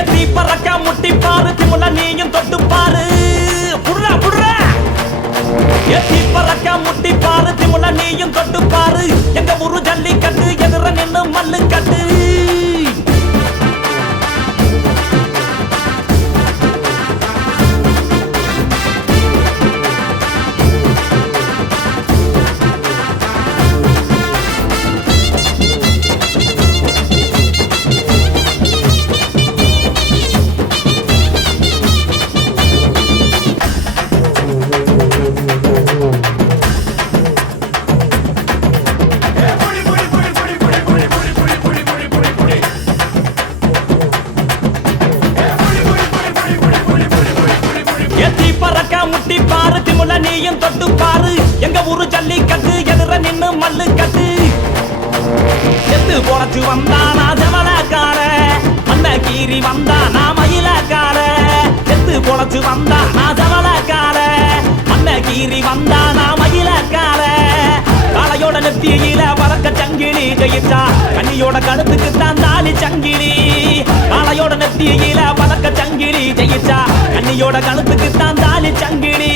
எத்தி பறக்க முட்டி பாரு திமுல நீயும் தொட்டு பாரு புடுறா புடுறா எத்தி பறக்க முட்டி பாரு திமுல நீயும் தொட்டு பாரு எங்க ஊரு ஜல்லிக்கட்டு எதிர நின்னு மல்லு கட்டு முட்டி பாரு திமுல நீயும் தொட்டு பாரு எங்க ஊரு ஜல்லிக்கட்டு எதிர நின்னு மல்லு கட்டு செத்து பொழைச்சு வந்தானா ஜவளக்கார மண்ண கீறி வந்தானா மயிலக்கார செத்து பொழைச்சு வந்தானா ஜவளக்கார மண்ண கீறி வந்தானா மயிலக்கார காளையோட நெத்தியில பறக்க சங்கிலி ஜெயிச்சா கண்ணியோட கழுத்துக்கு தான் தாலி சங்கிலி காளையோட நெத்தியில பறக்க சங்கிலி ஜெயிச்சா கண்ணியோட கழுத்துக்கு தான் தாலி சங்கிலி